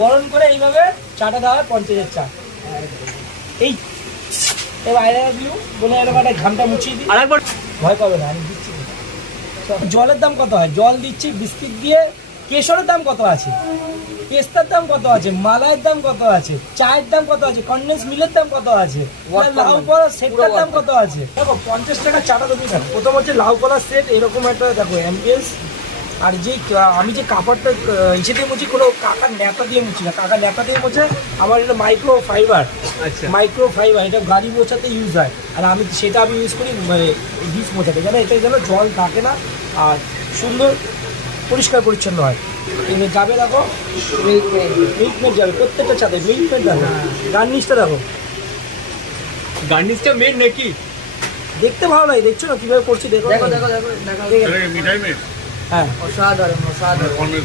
বরণ করে এইভাবে চাটা দেওয়া হয় 50-এর চা। এই বাইরে ভিউ বলে এরকম একটা ঘামটা মুছিয়ে দিই, আরেকবার ভয় পাবে না, আমি দিচ্ছি। জলের দাম কত হয়? জল দিচ্ছি বিস্কিট দিয়ে। কেশরের দাম কত আছে, পেস্তার দাম কত আছে, মালাইয়ের দাম কত আছে, চায়ের দাম কত আছে, কন্ডেন্স মিলের দাম কত আছে, লাউ কলার সেটটার দাম কত আছে। দেখো 50 টাকা চাটা তুমি দেখো। প্রথম হচ্ছে লাউ কলার সেট, এরকম একটা দেখো অ্যাম্বিয়েন্স। আর যে আমি যে কাপড়টা ইসে দিয়ে মুছি, কোনো কাকার ন্যাতা দিয়ে মুছি না, কাকার ন্যাতা দিয়ে মুছে আমার এটা মাইক্রো ফাইবার। আচ্ছা, মাইক্রো ফাইবার, এটা গাড়ি মোছাতে ইউজ হয়। আর আমি সেটা ইউজ করি মানে ডিশ মোছাতে, যেন এটা যেন জল থাকে না আর সুন্দর পরিষ্কার পরিচ্ছন্ন হয়। এবার যাবে দেখো মিল্কমেড যাবে প্রত্যেকটা ছাদে, মিল্কমেড দেখো। গার্নিশটা দেখো, গার্নিশটা মেন নাকি? দেখতে ভালো লাগে, দেখছো না কীভাবে করছি? দেখো দেখো দেখো দেখো দেখো, হ্যাঁ অসাধারণ অসাধারণ। কর্নেল